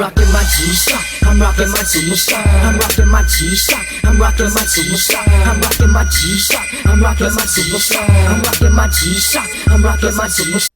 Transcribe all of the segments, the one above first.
rocking my G-Shock. I'm rocking my G-Shock. I'm rocking my G-Shock. I'm rocking my G-Shock. I'm rocking my G-Shock. I'm rocking my G-Shock. I'm rocking my G-Shock. I'm rocking my G-Shock.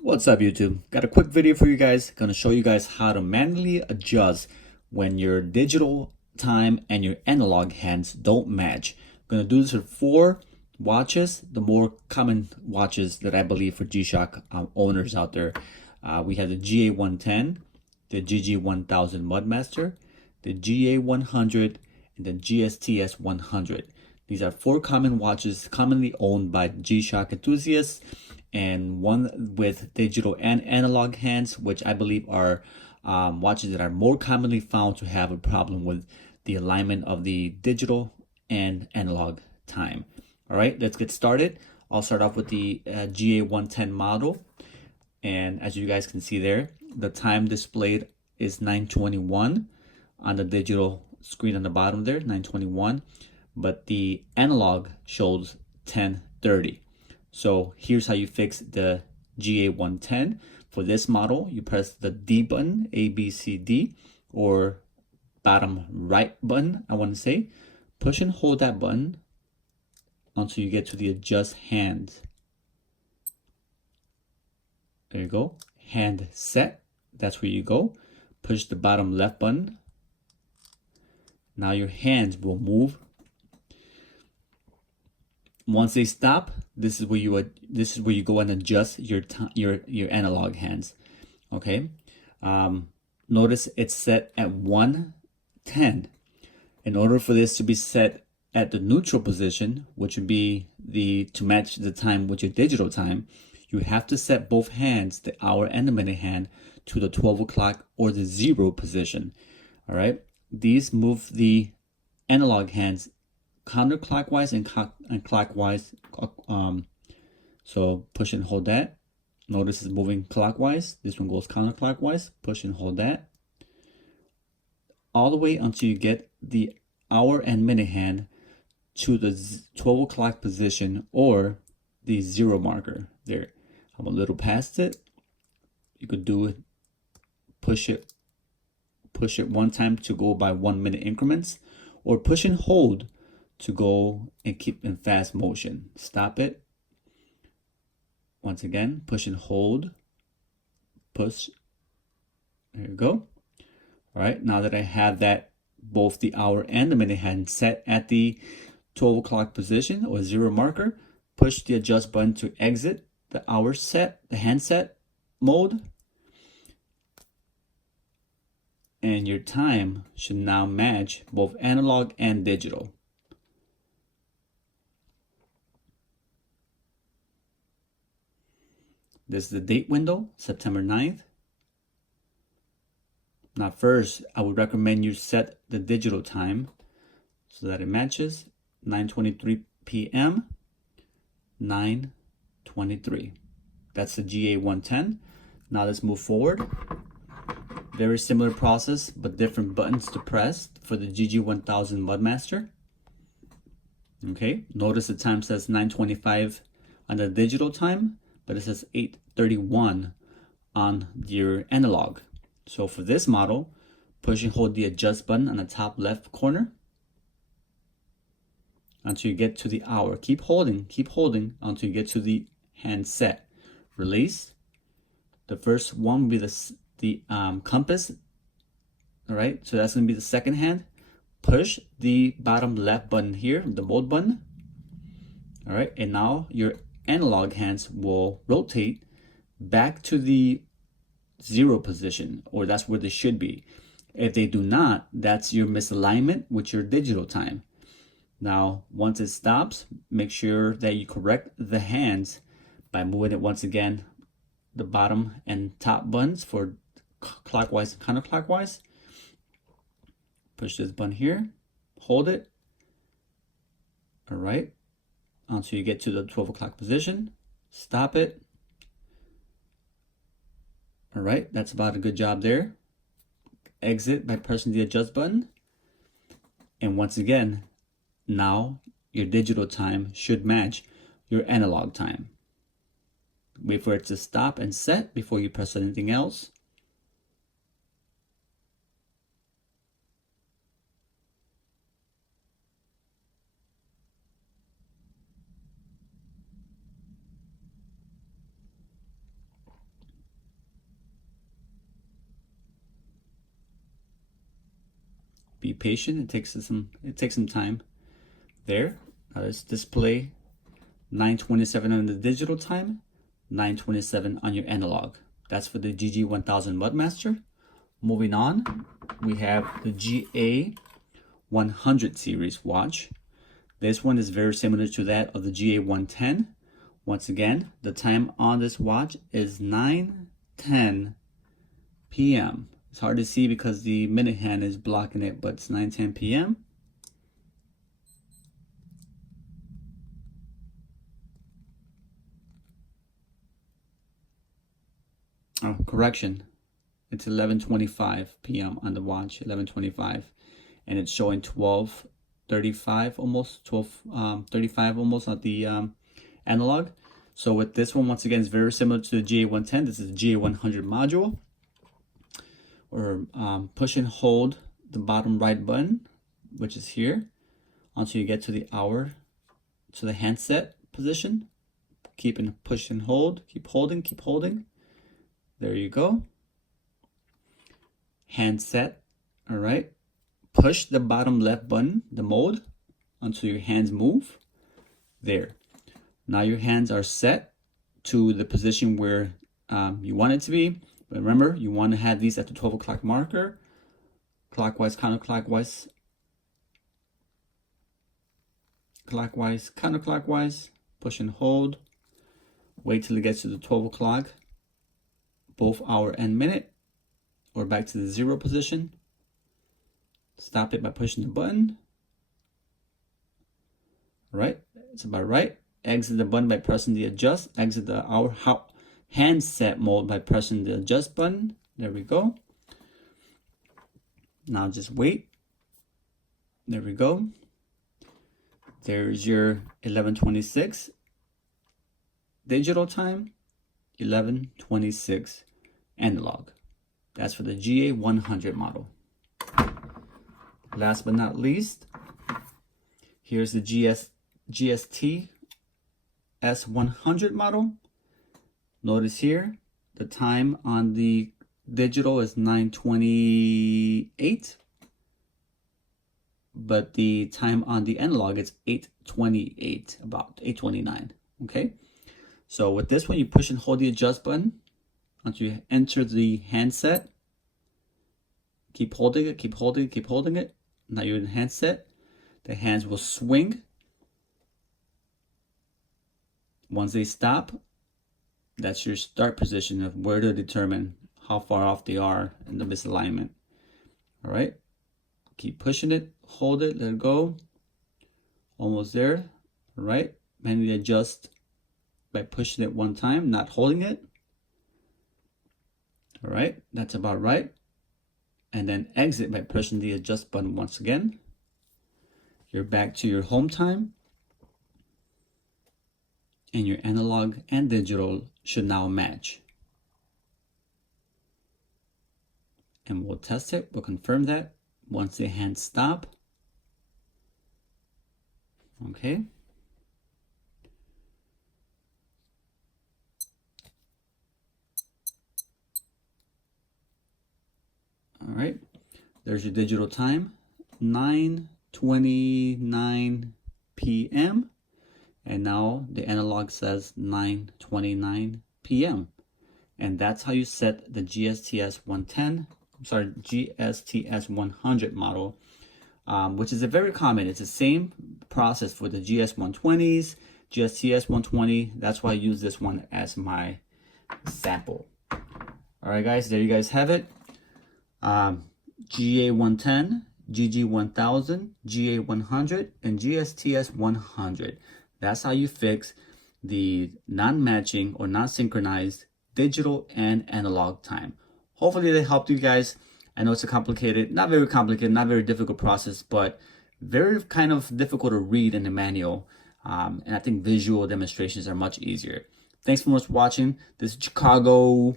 What's up, YouTube? Got a quick video for you guys. Gonna show you guys how to manually adjust when your digital time and your analog hands don't match. I'm gonna do this for 4 watches, the more common watches that I believe for G-Shock owners out there. We have the GA110, the GG1000 MUDMASTer, the GA100, and the GSTS100. These are 4 common watches commonly owned by G-Shock enthusiasts, and one with digital and analog hands, which I believe are watches that are more commonly found to have a problem with the alignment of the digital and analog time. All right, let's get started. I'll start off with the GA110 model. And as you guys can see there, the time displayed is 9:21 on the digital screen on the bottom there, 9:21. But the analog shows 10:30. So here's how you fix the GA110. For this model, you press the D button, A, B, C, D, or bottom right button, I want to say. Push and hold that button until you get to the adjust hands. There you go. Hand set. That's where you go. Push the bottom left button. Now your hands will move. Once they stop, this is where you go and adjust your analog hands. Okay. Notice it's set at 1:10. In order for this to be set at the neutral position, which would be to match the time with your digital time, you have to set both hands, the hour and the minute hand, to the 12 o'clock or the 0 position. All right. These move the analog hands counterclockwise and clockwise. So push and hold that. Notice it's moving clockwise. This one goes counterclockwise. Push and hold that. All the way until you get the hour and minute hand to the 12 o'clock position or the 0 marker there. I'm a little past it. You could do it, push it one time to go by 1 minute increments, or push and hold to go and keep in fast motion. Stop it. Once again, push and hold, push. There you go. All right, now that I have that, both the hour and the minute hand set at the 12 o'clock position or 0 marker, push the adjust button to exit the hour set, the handset mode. And your time should now match both analog and digital. This is the date window, September 9th. Now first, I would recommend you set the digital time so that it matches 9:23 p.m. 9:23. That's the GA110. Now let's move forward. Very similar process, but different buttons to press for the GG1000 MUDMASTer. Okay, notice the time says 9:25 on the digital time, but it says 8:31 on your analog. So for this model, push and hold the adjust button on the top left corner until you get to the hour. Keep holding until you get to the hand set. Release. The first one will be the compass. All right, so that's going to be the second hand. Push the bottom left button here, the mode button. All right, and now your analog hands will rotate back to the 0 position, or that's where they should be. If they do not, that's your misalignment with your digital time. Now, once it stops, make sure that you correct the hands by moving it once again, the bottom and top buttons for clockwise and counterclockwise. Push this button here, hold it. All right, until you get to the 12 o'clock position. Stop it. All right, that's about a good job there. Exit by pressing the adjust button. And once again, now your digital time should match your analog time. Wait for it to stop and set before you press anything else. Be patient. It takes some time. There. Now let's display 9:27 on the digital time, 9:27 on your analog. That's for the GG1000 MUDMASTer. Moving on, we have the GA100 series watch. This one is very similar to that of the GA110. Once again, the time on this watch is 9:10 p.m. It's hard to see because the minute hand is blocking it, but it's 9:10 p.m. Oh, correction. It's 11:25 p.m. on the watch, 11:25, and it's showing 12:35 almost, 12:35 almost on the analog. So with this one, once again, it's very similar to the GA110. This is the GA100 module. Or push and hold the bottom right button, which is here, until you get to the hour, to the handset position. Keep and push and hold. Keep holding. Keep holding. There you go. Handset. All right. Push the bottom left button, the mode, until your hands move. There. Now your hands are set to the position where you want it to be. But remember, you want to have these at the 12 o'clock marker. Clockwise, counterclockwise. Clockwise, counterclockwise. Push and hold. Wait till it gets to the 12 o'clock. Both hour and minute. Or back to the 0 position. Stop it by pushing the button. Right, it's about right. Exit the button by pressing the adjust. Exit the hour handset mode by pressing the adjust button. There we go. Now just wait. There we go. There's your 11:26 digital time, 11:26 analog. That's for the GA100 model. Last but not least, here's the GST S100 model. Notice here, the time on the digital is 9:28, but the time on the analog is 8:28, about 8:29. Okay, so with this one, you push and hold the adjust button until you enter the handset. Keep holding it, keep holding it, keep holding it. Now you're in the handset. The hands will swing. Once they stop, that's your start position of where to determine how far off they are in the misalignment. All right, keep pushing it, hold it, let it go. Almost there. All right, manually adjust by pushing it one time, not holding it. All right, that's about right. And then exit by pushing the adjust button once again. You're back to your home time. And your analog and digital should now match. And we'll test it, we'll confirm that once the hands stop. Okay. All right, there's your digital time, 9:29 p.m. And now the analog says 9:29 p.m. And that's how you set the GSTS 100 model, which is a very common. It's the same process for the GS 120s, GSTS 120. That's why I use this one as my sample. All right, guys, there you guys have it. GA 110, GG 1000, GA 100, and GSTS 100. That's how you fix the non-matching or non-synchronized digital and analog time. Hopefully they helped you guys. I know it's a complicated, not very complicated, not very difficult process, but very kind of difficult to read in the manual. And I think visual demonstrations are much easier. Thanks for watching. This is Chicago.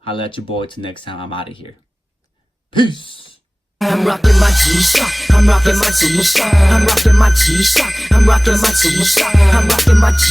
Holla at your boy. Till next time, I'm out of here. Peace. I'm rocking my G-Shock, I'm rocking my superstar, I'm rocking my G-Shock, I'm rocking my superstar, I'm rocking my G